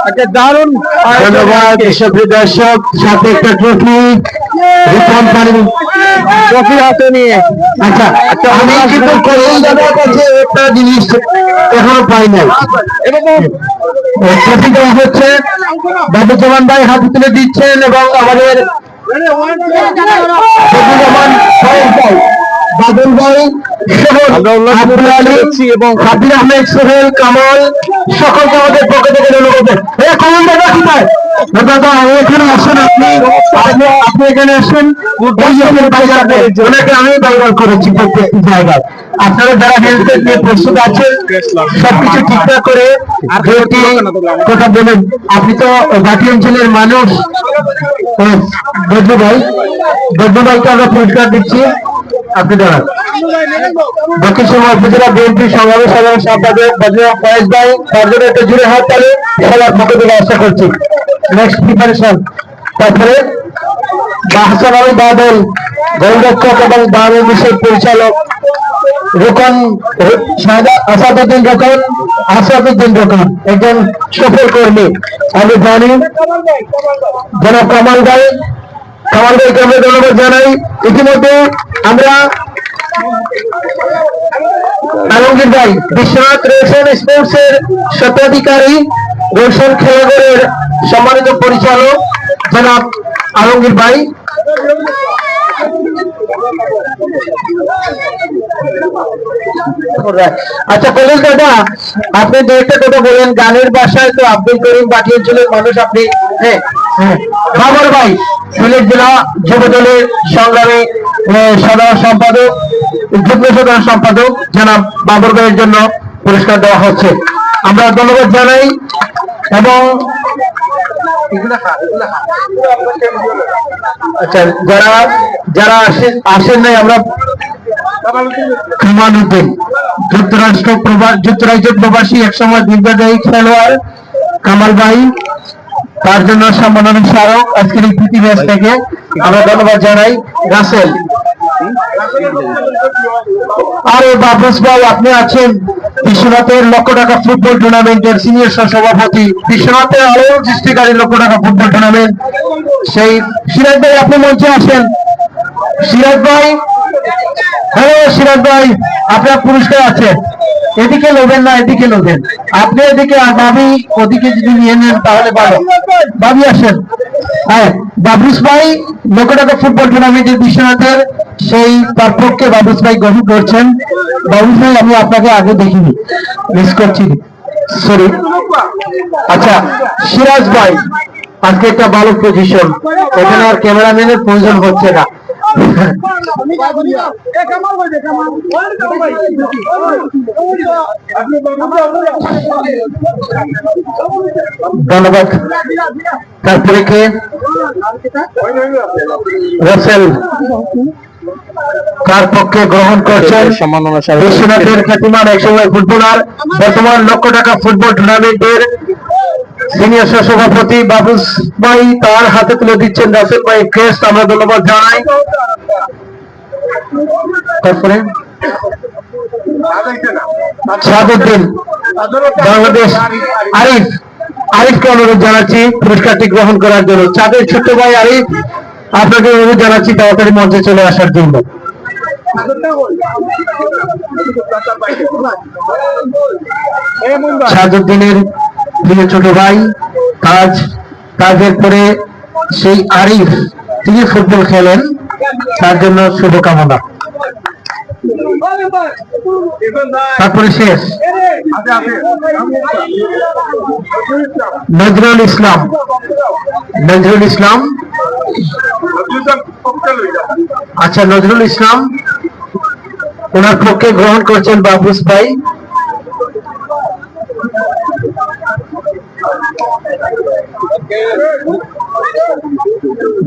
একটা দারুণ। ধন্যবাদ সুপ্রিয় দর্শক, সাথে একটা ট্রফি ট্রফি হাতে নিয়ে। আচ্ছা, আমি কিন্তু করিম দাদার কাছে একটা জিনিস এখনো পাই নাই। ট্রফি দেওয়া হচ্ছে, বাবুজ্জামান ভাই হাতে তুলে দিচ্ছেন এবং আমাদের বাদল ভাই এবং হাবিব আহমেদ, সোহেল, কামাল সকলকে আমাদের পক্ষ থেকে ধন্যবাদ। কমল দাদা কোথায়? দাদা এখানে আসেন, আপনি এখানে আসেন। ওনাকে আমি ভাইরাল করেছি প্রত্যেকটি জায়গায়। আপনারা যারা হেলথ নিয়ে প্রস্তুত আছেন, সবকিছু ঠিকঠাক করে কথা বলেন। আপনি তো বাকি অঞ্চলের মানুষ। বজ্র ভাইকে আমরা পুরস্কার দিচ্ছি, আপনি দাঁড়ান। বাকি সময় উপজেলা বিএনপি সংগ্রামী সাধারণ সম্পাদক ফয়েজ ভাই, তার জন্য একটা জুড়ে হাত তালে সবার পক্ষ থেকে আশা করছি। নেক্সট প্রিপারেশন, তারপরে হাসান আলী বাদল, গোলরক্ষক এবং বাংলাদেশের পরিচালক আসাদুদ্দিন রোকন, একজন সফল কর্মী। আমি জানি জনাব কামাল ভাইকে আমরা ধন্যবাদ জানাই। ইতিমধ্যে আমরা আলমগীর ভাই, বিশ্বনাথ রেশন স্পোর্টস এর স্বত্বাধিকারী, রোশন খেলাঘরের সম্মানিত পরিচালক জনাব আলমগীর ভাই। আচ্ছা কলেজ দাদা, আপনি দু একটা কথা বলেন গানের ভাষায়। তো আব্দুল করিম বাটি অঞ্চলের মানুষ আপনি। হ্যাঁ হ্যাঁ, বাবর ভাই, সিলেট জেলা যুব দলের সংগ্রামী সাধারণ সম্পাদক, যুগ্ম সাধারণ সম্পাদক জনাব বাবর ভাইয়ের জন্য পুরস্কার দেওয়া হচ্ছে। আমরা ধন্যবাদ জানাই। এবং আচ্ছা, যারা আসেন নাই, আমরা কামাল উদ্দিন যুক্তরাজ্য প্রবাসী একসময় দীর্ঘদায়ী খেলোয়াড় কামাল ভাই, তার জন্য সম্মাননা স্মারক আজকের এই প্রীতি ম্যাচ থেকে আমরা ধন্যবাদ জানাই। রাসেল আরে বাবুস ভাই, আপনি আছেন বিশ্বনাথের লক্ষ টাকা ফুটবল টুর্নামেন্টের সিনিয়র সভাপতি, বিশ্বনাথের আলো সৃষ্টিকারী লক্ষ টাকা ফুটবল টুর্নামেন্ট সেই সিরাজ ভাই, আপনি মঞ্চে আসেন। সিরাজ ভাই, হ্যালো সিরাজ ভাই, আপনার পুরস্কার আছে, এদিকে লোবেন না, এদিকে লোবেন আপনি, এদিকে আর ভাবি ওদিকে যদি নিয়ে নেন তাহলে ভালো। ভাবি আসেন। হ্যাঁ, বাবুস ভাই লক্ষ টাকা ফুটবল টুর্নামেন্টের বিশ্বনাথের সেই তার পক্ষে বাবুস ভাই গ্রহণ করছেন। বাবুস ভাই, আমি আপনাকে আগে দেখিনি, মিস করছি, সরি। আচ্ছা সিরাজ ভাই, আজকে একটা ভালো পজিশন, এখানে আর ক্যামেরাম্যানের প্রয়োজন হচ্ছে না। ধন্যবাদ। তারপরে কে? রাসেল তার পক্ষে গ্রহণ করছেন বিশ্বনাথের খ্যাতিমান একসময় ফুটবলার, বর্তমান লক্ষ টাকা ফুটবল টুর্নামেন্টের সিনিয়র সভাপতি বাবুস ভাই, তার হাতে তুলে দিচ্ছেন রাসেল ভাই ক্রেস্ট, আমরা ধন্যবাদ জানাই। তারপরে সাদুদ্দিন বাংলাদেশ, আরিফকে অনুরোধ জানাচ্ছি পুরস্কারটি গ্রহণ করার জন্য। চাঁদের ছোট্ট ভাই আরিফ, আপনাকে অনুরোধ জানাচ্ছি তাড়াতাড়ি মঞ্চে চলে আসার জন্য। সাদুদ্দিনের প্রিয় ছোট ভাই তাজ, তাজের পরে সেই আরিফ, তিনি ফুটবল খেলেন, তার জন্য শুভকামনা। তারপরে শেষ নজরুল ইসলাম, নজরুল ইসলাম, আচ্ছা নজরুল ইসলাম, ওনার পক্ষে গ্রহণ করছেন বাবুস ভাই।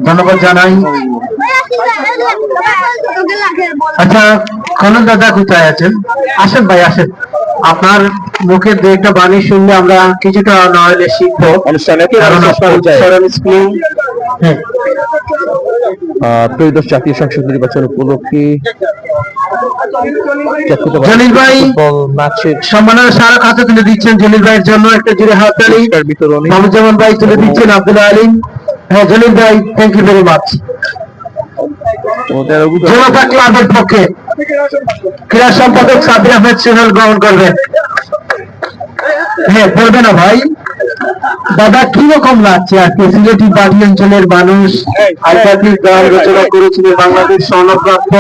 ধন্যবাদ জানাই। আচ্ছা খনন দাদা কোথায় আছেন? আসেন ভাই আসেন, আপনার মুখে দু একটা বাণী শুনলে আমরা কিছুটা না হলে শিখবো অনুষ্ঠানে। ত্রয়োদশ জাতীয় সংসদ নির্বাচন উপলক্ষে জলিল ভাই সম্মানের স্মারক হাতে তুলে দিচ্ছেন জলিল ভাইয়ের জন্য একটা জুড়ে হাততালি। মামুজ্জামান ভাই তুলে দিচ্ছেন আব্দুল আলিম। হ্যাঁ জলিল ভাই, থ্যাংক ইউ ভেরি মাচ। জনতা ক্লাবের পক্ষে ক্রীড়া সম্পাদক সাবির আহমেদ সোহেল গ্রহণ করবেন। হ্যাঁ বলবে না ভাই, দাদা কিরকম লাগছে আজকে সিলেটি পার্টি অঞ্চলের মানুষ আধ্যাত্মিক গান রচনা করেছিলেন বাংলাদেশ স্বর্ণপ্রাপ্ত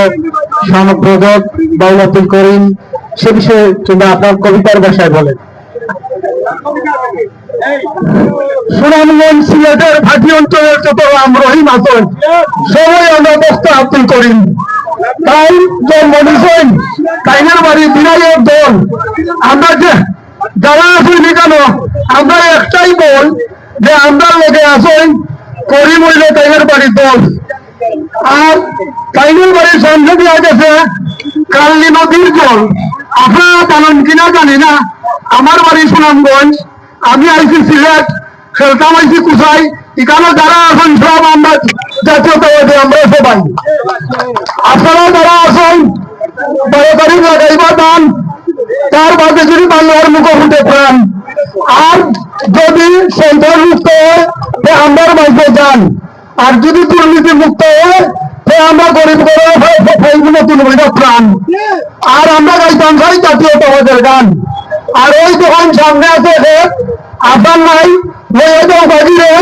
স্বর্ণপদক বাউলাতুল করিম, সে বিষয়ে কিংবা আপনার কবিতার ভাষায় বলেন। সুনামগঞ্জ সিলেটের ভাটি অঞ্চলের যত রাম রহিম আছেন সবাই আমরা বক্তা আব্দুল করিম, তাই জন্ম নিছেন তাইনের বাড়ি বিনায়ক দল। আমরা যে যারা আছেন কেন আমরা একটাই বল যে আমরা লোকে আছেন করিম হইল তাইনের বাড়ির দল। আর তাইনের বাড়ির সামনে দেওয়া গেছে কালনী নদীর জল। আপনারা জানেন কিনা জানি না, আমার বাড়ি সুনামগঞ্জ, আমি আইসি সিলেট, খেলতাম আইসি কুসাই, এখানে যারা আছেন সব আমরা জাতীয়তাবাদী, আমরা সবাই। আপনারা যারা আছেন 12 তারিখ লাগাইবা দান, তার বাদে যদি বাংলার মুখ ফুটে প্রাণ। আর যদি সন্ত্রাস মুক্ত হয় আমরা মাঝে যান, আর যদি দুর্নীতি মুক্ত হয় আমরা গরিব করে প্রাণ। আর আমরা গাইতাম চাই জাতীয়তাবাদের গান। আর ওই যখন সামনে আছে আসান নাই বাজিরে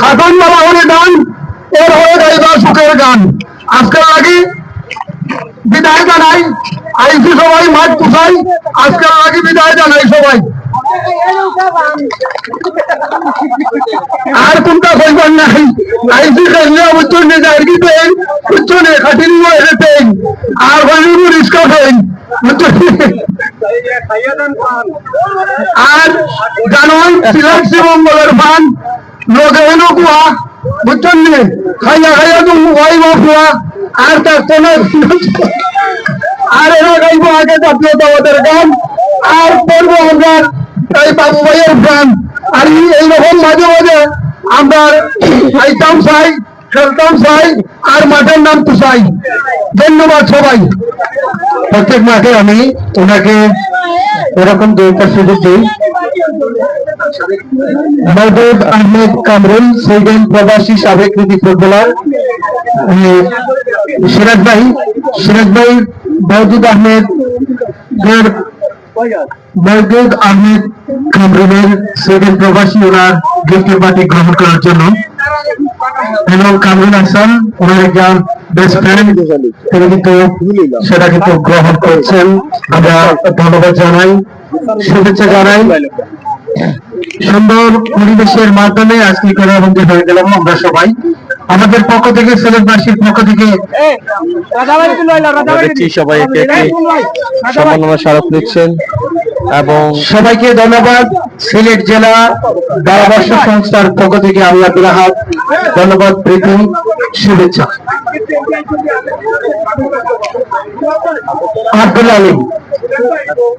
খাতন মালা হলে গান, এর হয়ে গাইবা সুখের গান। আজকের লাগি বিদায় জানাই, আইসি সবাই মাঠ পুষাই, আজকের লাগি বিদায় জানাই সবাই। আর কোনটা কইবার নাই, আইসি খেললে বুঝছো নিজের কি পেন বুঝছো নে খাটিল পেন আর হইলু রিস্কা পেন বুঝছো। আর জানুন সিলেট শ্রীমঙ্গলের ফান লোকে হেন কুয়া বুঝছেন নে, খাইয়া খাইয়া তুমি ওয়াই বাপুয়া। আর তার আর এরা গাইবো আগে জাতীয়তাবাদের গান, আর পড়বো আমরা এই বাবু ভাইয়ের গান। আর এইরকম মাঝে মাঝে আমরা খাইতাম চাই, খেলতাম চাই, আর মাঠের নাম তো চাই। ধন্যবাদ সবাই। প্রত্যেক মাঠে আমি ওনাকে এরকম দৌড়ার সুযোগ দিই। মওদুদ আহমেদ কামরুল, সুইডেন প্রবাসী সাবেক কৃতি ফুটবলার। সিরাজ ভাই মওদুদ আহমেদ কামরুলের সুইডেন প্রবাসী ওনার গিফটের পার্টি গ্রহণ করার জন্য। এবং কামরুল হাসান ওনার একজন বেস্ট ফ্রেন্ড, তিনি কিন্তু সেটা কিন্তু গ্রহণ করছেন। আমরা ধন্যবাদ জানাই, শুভেচ্ছা জানাই। সুন্দর পরিবেশের মাধ্যমে আজকে কেরাবন্দি হয়ে গেলাম আমরা সবাই। আমাদের পক্ষ থেকে, সিলেটবাসীর পক্ষ থেকে আমরা দেখছি সবাই একে একে সম্মাননা স্মারক নিচ্ছেন এবং সবাইকে ধন্যবাদ। সিলেট জেলা ধারাভাষ্য সংস্থার পক্ষ থেকে আমি আব্দুল আহাদ, ধন্যবাদ, প্রীতি, শুভেচ্ছা। আব্দুল আলিম,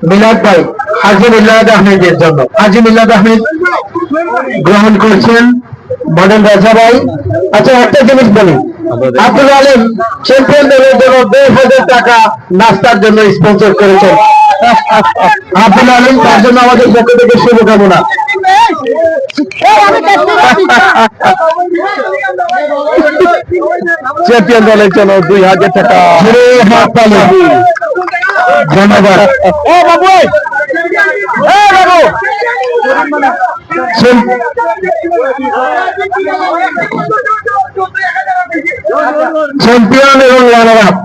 মিলাদ ভাই, হাজি মিলাদ আহমেদের জন্য। হাজি মিলাদ আহমেদ গ্রহণ করছেন মডেল রাজা ভাই। আচ্ছা, একটা জিনিস বলি, আব্দুল আলিম চ্যাম্পিয়ন দলের জন্য 2,000 টাকা নাস্তার জন্য স্পন্সর করেছেন। আব্দুল আলিম, তার জন্য আমাদের পক্ষ থেকে শুভকামনা। চ্যাম্পিয়ন দলের জন্য 2,000 টাকা। ধন্যবাদ। চ্যাম্পিয়ন এবং রানার আপ,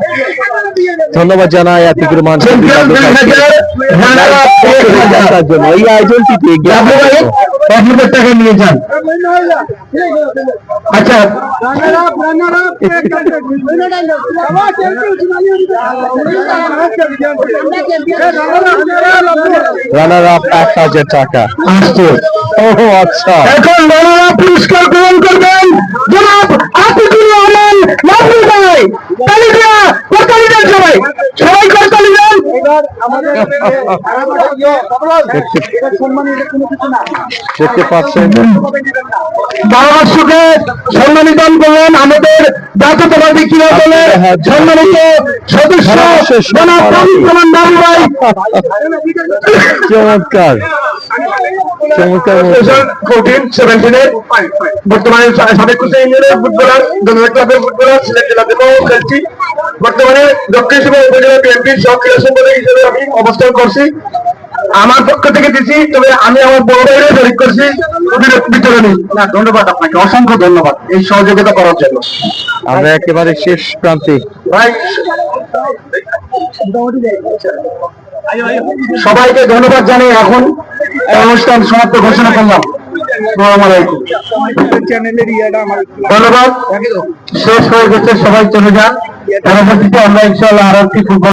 ধন্যবাদ জানাই Atiqur Rahman champion 2,000, runner up 1,000 জন্য। এই আয়োজনটিতে টাকা নিয়ে যান। আচ্ছা, রানার আপ 1,000 টাকা। আসছে। ও আচ্ছা, এখন রানার আপ পুরস্কার গ্রহণ করবেন জনাব আতিকুর রহমান লাভলু ভাই। তালিকা করতালি দেন সবাই, সবাই করতালি দেন। দেখতে পাচ্ছেন ধারাভাষ্যকে সম্মানিত করলেন আমাদের জাতীয়তাবাদী ক্রীড়া দলের সম্মানিত সদস্য জনাব প্রদীপ বাবু ভাই। চমৎকার চমৎকার। 14-17 বর্তমানে সাবেক কোচিং ইউনিয়নের ফুটবলার, জনতা ক্লাবের ফুটবলার, সিলেট জেলা থেকেও খেলছি। বর্তমানে দক্ষিণ সুবা উপজেলা বিএনপির সহ ক্রীড়া সম্পাদক হিসেবে আমি অবস্থান করছি। আমার পক্ষ থেকে দিচ্ছি, তবে আমি আমার বড় ভাইয়ের শরীর করছি বিতরণী। না, ধন্যবাদ আপনাকে, অসংখ্য ধন্যবাদ এই সহযোগিতা করার জন্য। আমরা একেবারে শেষ প্রান্তে। ভাই, সবাইকে ধন্যবাদ জানিয়ে এখন অনুষ্ঠান সমাপ্ত ঘোষণা করলাম। আসসালামু আলাইকুম। ধন্যবাদ, শেষ হয়ে গেছে, সবাই চলে যান। পরবর্তীতে আমরা ইনশাআল্লাহ আরো একটি ফুটবল